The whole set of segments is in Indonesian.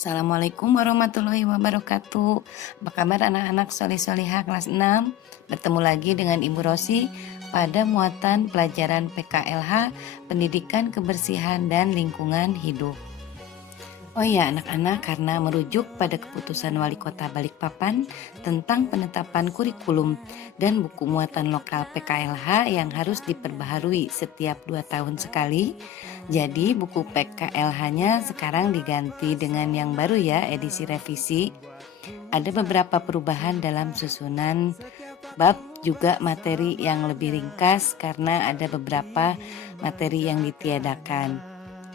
Assalamualaikum warahmatullahi wabarakatuh. Apa kabar anak-anak soleh-solehah kelas 6? Bertemu lagi dengan Ibu Rosi pada muatan pelajaran PKLH, Pendidikan Kebersihan dan Lingkungan Hidup. Oh ya anak-anak, karena merujuk pada keputusan Wali Kota Balikpapan tentang penetapan kurikulum dan buku muatan lokal PKLH yang harus diperbaharui setiap 2 tahun sekali. Jadi buku PKLH-nya sekarang diganti dengan yang baru ya, edisi revisi. Ada beberapa perubahan dalam susunan bab, juga materi yang lebih ringkas karena ada beberapa materi yang ditiadakan.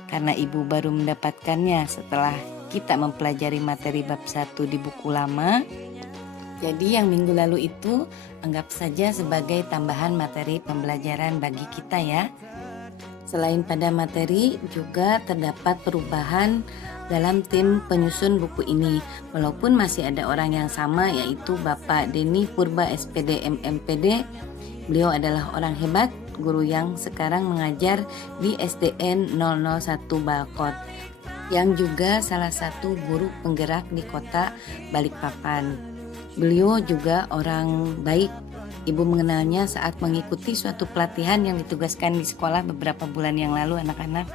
Karena ibu baru mendapatkannya setelah kita mempelajari materi bab 1 di buku lama, jadi yang minggu lalu itu anggap saja sebagai tambahan materi pembelajaran bagi kita ya. Selain pada materi, juga terdapat perubahan dalam tim penyusun buku ini. Walaupun masih ada orang yang sama, yaitu Bapak Denny Purba SPD MMPD. Beliau adalah orang hebat, guru yang sekarang mengajar di SDN 001 Balkot, yang juga salah satu guru penggerak di kota Balikpapan. Beliau juga orang baik. Ibu mengenalnya saat mengikuti suatu pelatihan yang ditugaskan di sekolah beberapa bulan yang lalu anak-anak.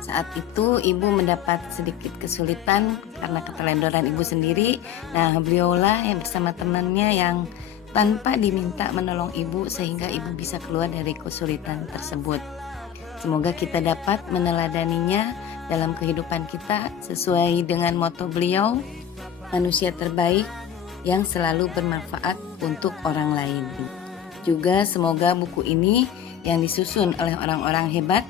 Saat itu ibu mendapat sedikit kesulitan karena ketelendoran ibu sendiri. Nah, beliaulah yang bersama temannya yang tanpa diminta menolong ibu sehingga ibu bisa keluar dari kesulitan tersebut. Semoga kita dapat meneladaninya dalam kehidupan kita sesuai dengan moto beliau, manusia terbaik yang selalu bermanfaat untuk orang lain. Juga semoga buku ini yang disusun oleh orang-orang hebat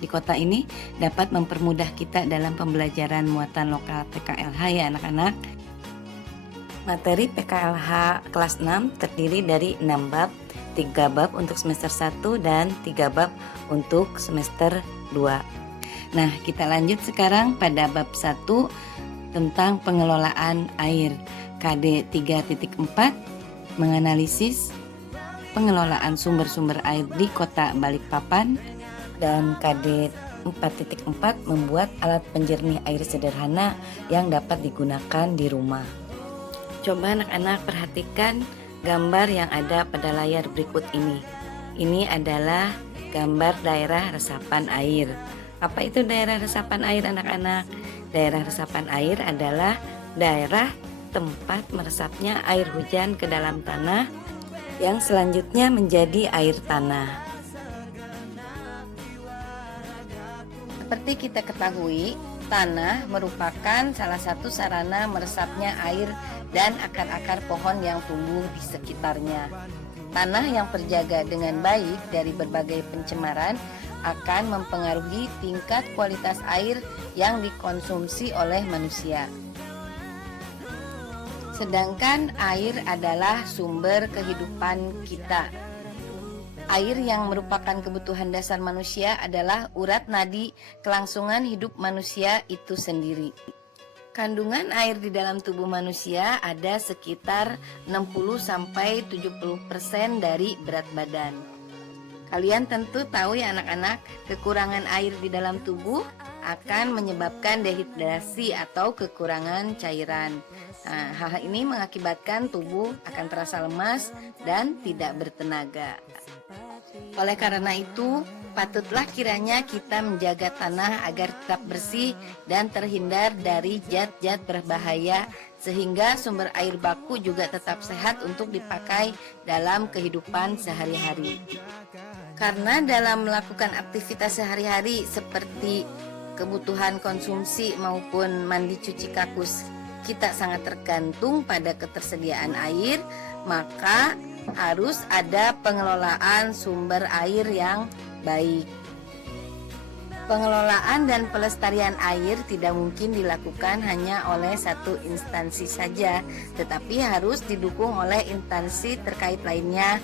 di kota ini dapat mempermudah kita dalam pembelajaran muatan lokal PKLH ya anak-anak. Materi PKLH kelas 6 terdiri dari 6 bab, 3 bab untuk semester 1 dan 3 bab untuk semester 2. Nah, kita lanjut sekarang pada bab 1 tentang pengelolaan air. KD 3.4 menganalisis pengelolaan sumber-sumber air di kota Balikpapan, dan KD 4.4 membuat alat penjernih air sederhana yang dapat digunakan di rumah. Coba anak-anak perhatikan gambar yang ada pada layar berikut ini. Ini adalah gambar daerah resapan air. Apa itu daerah resapan air anak-anak? Daerah resapan air adalah daerah tempat meresapnya air hujan ke dalam tanah yang selanjutnya menjadi air tanah. Seperti kita ketahui, tanah merupakan salah satu sarana meresapnya air dan akar-akar pohon yang tumbuh di sekitarnya. Tanah yang terjaga dengan baik dari berbagai pencemaran akan mempengaruhi tingkat kualitas air yang dikonsumsi oleh manusia. Sedangkan air adalah sumber kehidupan kita. Air yang merupakan kebutuhan dasar manusia adalah urat nadi kelangsungan hidup manusia itu sendiri. Kandungan air di dalam tubuh manusia ada sekitar 60-70% dari berat badan. Kalian tentu tahu ya anak-anak, kekurangan air di dalam tubuh akan menyebabkan dehidrasi atau kekurangan cairan. Nah, hal ini mengakibatkan tubuh akan terasa lemas dan tidak bertenaga. Oleh karena itu, patutlah kiranya kita menjaga tanah agar tetap bersih dan terhindar dari zat-zat berbahaya, sehingga sumber air baku juga tetap sehat untuk dipakai dalam kehidupan sehari-hari. Karena dalam melakukan aktivitas sehari-hari seperti kebutuhan konsumsi maupun mandi cuci kakus, kita sangat tergantung pada ketersediaan air, maka harus ada pengelolaan sumber air yang baik. Pengelolaan dan pelestarian air tidak mungkin dilakukan hanya oleh satu instansi saja, tetapi harus didukung oleh instansi terkait lainnya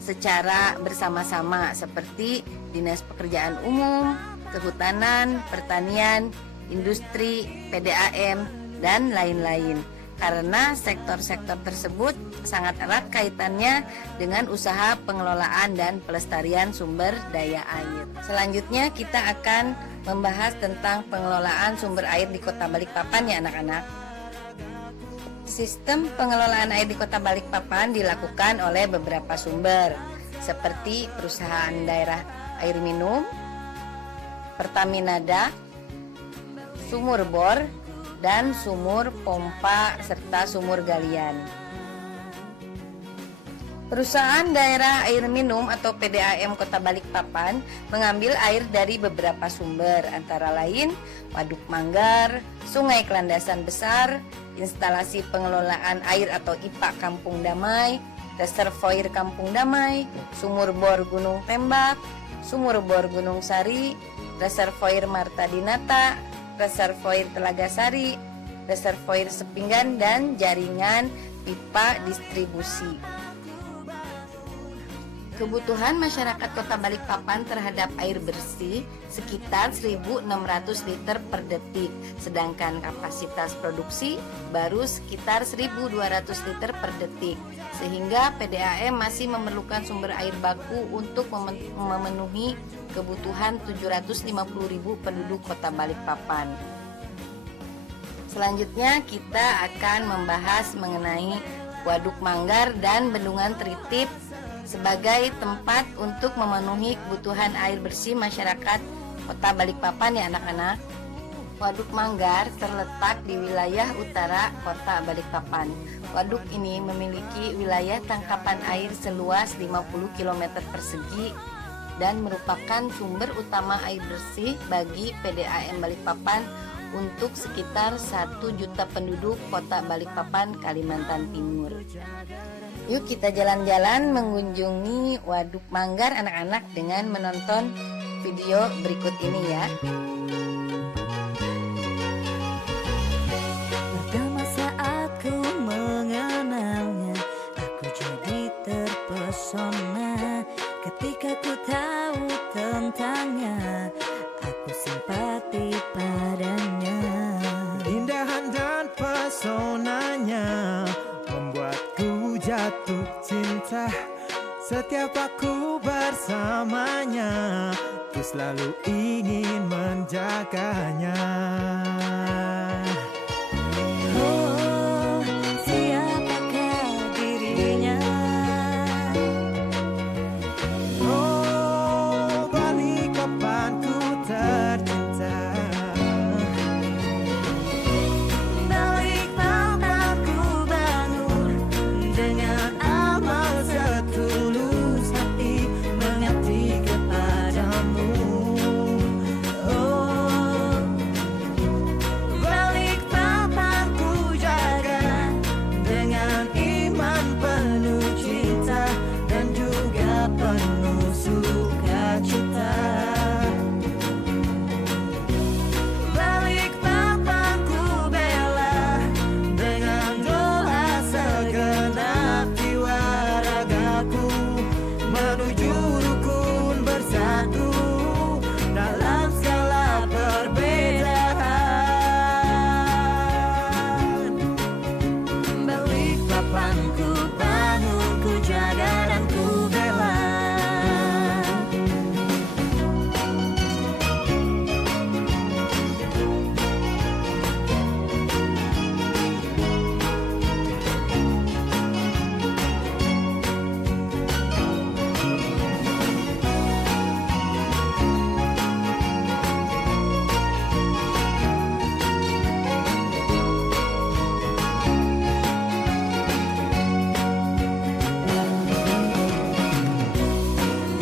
secara bersama-sama seperti Dinas Pekerjaan Umum, Kehutanan, Pertanian, Industri, PDAM, dan lain-lain. karena sektor-sektor tersebut sangat erat kaitannya dengan usaha pengelolaan dan pelestarian sumber daya air. Selanjutnya kita akan membahas tentang pengelolaan sumber air di Kota Balikpapan ya anak-anak. Sistem pengelolaan air di Kota Balikpapan dilakukan oleh beberapa sumber seperti Perusahaan Daerah Air Minum, Pertaminada, sumur bor, dan sumur pompa serta sumur galian. Perusahaan Daerah Air Minum atau PDAM Kota Balikpapan mengambil air dari beberapa sumber antara lain Waduk Manggar, Sungai Kelandasan Besar, instalasi pengelolaan air atau IPA Kampung Damai, reservoir Kampung Damai, sumur bor Gunung Tembak, sumur bor Gunung Sari, reservoir Marta Dinata, reservoir Telaga Sari, reservoir Sepinggan, dan jaringan pipa distribusi. Kebutuhan masyarakat Kota Balikpapan terhadap air bersih sekitar 1.600 liter per detik, sedangkan kapasitas produksi baru sekitar 1.200 liter per detik, sehingga PDAM masih memerlukan sumber air baku untuk memenuhi kebutuhan 750.000 penduduk Kota Balikpapan. Selanjutnya kita akan membahas mengenai Waduk Manggar dan Bendungan Tritip sebagai tempat untuk memenuhi kebutuhan air bersih masyarakat Kota Balikpapan ya anak-anak. Waduk Manggar terletak di wilayah utara Kota Balikpapan. Waduk ini memiliki wilayah tangkapan air seluas 50 km persegi dan merupakan sumber utama air bersih bagi PDAM Balikpapan untuk sekitar 1 juta penduduk Kota Balikpapan, Kalimantan Timur. Yuk kita jalan-jalan mengunjungi Waduk Manggar anak-anak dengan menonton video berikut ini ya. Pertama saat ku mengenalnya, aku jadi terpesona. Ketika ku tahu tentangnya, aku simpati padanya. Indahan dan pesonanya membuatku jatuh cinta. Setiap aku bersamanya, ku selalu ingin menjaganya. Oh, siapakah dirinya? Oh, Balikpapan ku tercinta. Balikpapan ku bangun dengan amal setulus hati mengabdi kepadamu. Oh, Balikpapan ku jaga dengan iman penuh cinta dan juga penuh sukacita. Balikpapan ku bela dengan doa segenap jiwa ragaku menuju rukun bersatu dalam segala perbedaan. Balikpapan ku bangun, ku jaga dan ku bela.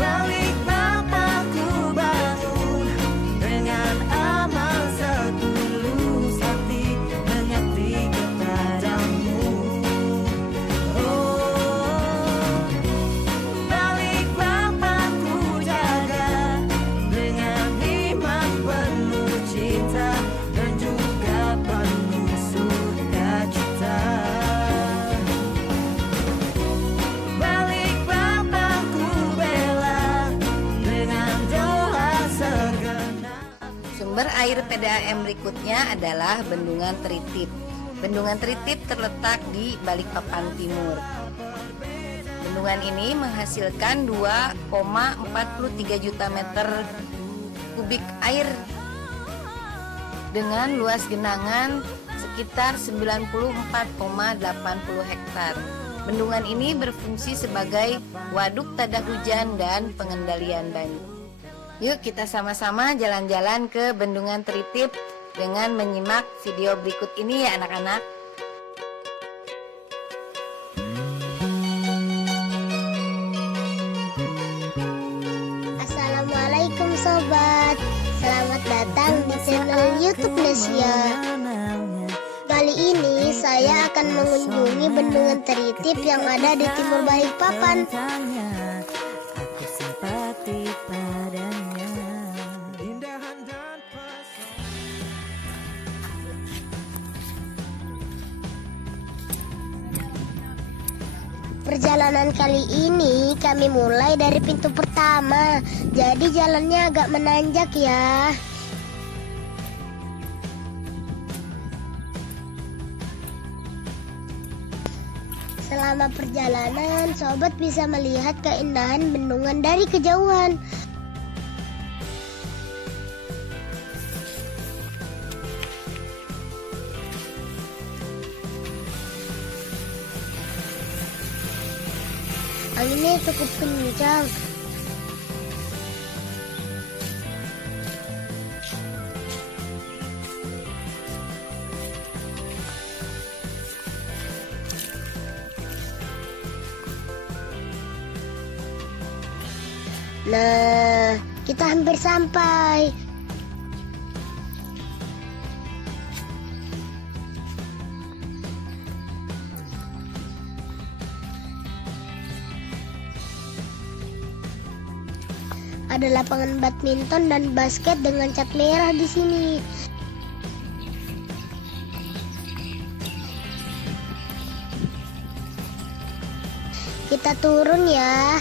Balikpapan ku bangun dengan amal setulus hati mengabdi kepadamu. Oh, Balikpapan ku jaga dengan iman penuh cinta dan juga penuh sukacita. Balikpapan ku bela dengan doa segenap. Sumber air PDAM berikutnya adalah Bendungan Tritip. Bendungan Tritip terletak di Balikpapan Timur. Bendungan ini menghasilkan 2,43 juta meter kubik air dengan luas genangan sekitar 94,80 hektar. Bendungan ini berfungsi sebagai waduk tada hujan dan pengendalian banjir. Yuk kita sama-sama jalan-jalan ke Bendungan Tritip dengan menyimak video berikut ini ya anak-anak. Assalamualaikum sobat, selamat datang di channel YouTube Nesia. Kali ini saya akan mengunjungi Bendungan Tritip yang ada di timur Balikpapan. Aku simpati padanya. Perjalanan kali ini kami mulai dari pintu pertama, jadi jalannya agak menanjak ya. Selama perjalanan, sobat bisa melihat keindahan bendungan dari kejauhan. Anginnya cukup kencang. Nah, kita hampir sampai. Ada lapangan badminton dan basket dengan cat merah di sini. Kita turun ya.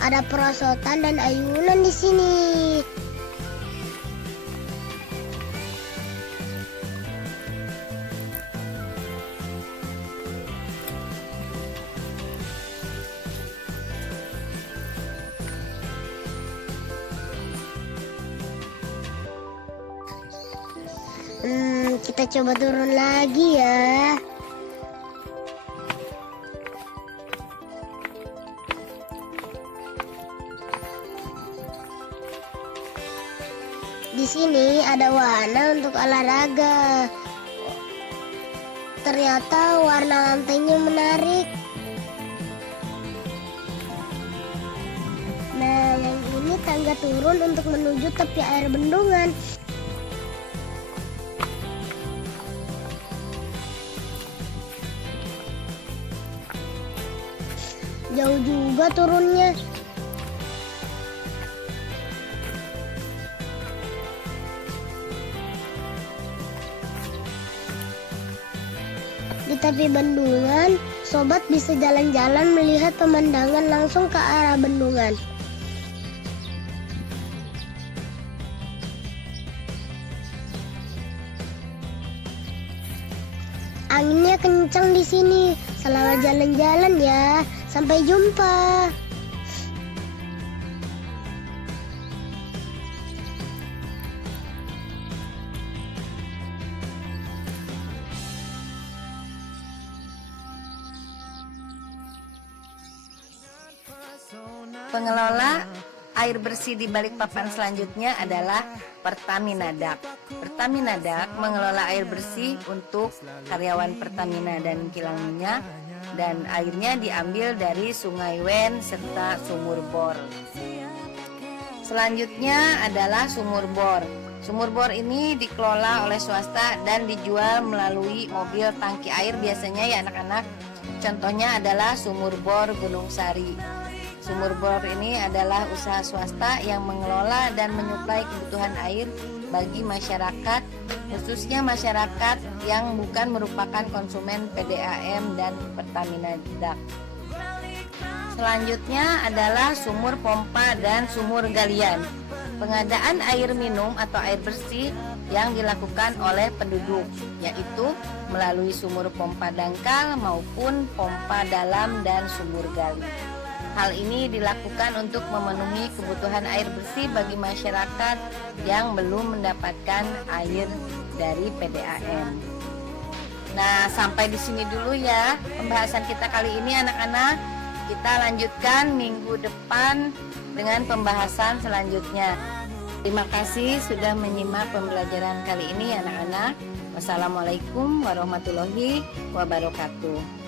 Ada perosotan dan ayunan di sini. Kita coba turun lagi ya. Di sini ada wahana untuk olahraga. Ternyata warna lantainya menarik. Nah, yang ini tangga turun untuk menuju tepi air bendungan. Jauh juga turunnya. Di tepi bendungan, sobat bisa jalan-jalan melihat pemandangan langsung ke arah bendungan. Anginnya kencang di sini. Selamat jalan-jalan ya. Sampai jumpa. Pengelola air bersih di Balikpapan selanjutnya adalah Pertamina Dak. Pertamina Dak mengelola air bersih untuk karyawan Pertamina dan kilang minyak, dan airnya diambil dari Sungai Wen serta sumur bor. Selanjutnya adalah sumur bor. Sumur bor ini dikelola oleh swasta dan dijual melalui mobil tangki air biasanya ya anak-anak. Contohnya adalah sumur bor Gunung Sari. Sumur bor ini adalah usaha swasta yang mengelola dan menyuplai kebutuhan air bagi masyarakat, khususnya masyarakat yang bukan merupakan konsumen PDAM dan Pertamina Dak. Selanjutnya adalah sumur pompa dan sumur galian. pengadaan air minum atau air bersih yang dilakukan oleh penduduk, yaitu melalui sumur pompa dangkal maupun pompa dalam dan sumur gali. Hal ini dilakukan untuk memenuhi kebutuhan air bersih bagi masyarakat yang belum mendapatkan air dari PDAM. Nah, sampai di sini dulu ya pembahasan kita kali ini anak-anak. Kita lanjutkan minggu depan dengan pembahasan selanjutnya. Terima kasih sudah menyimak pembelajaran kali ini anak-anak. Wassalamualaikum warahmatullahi wabarakatuh.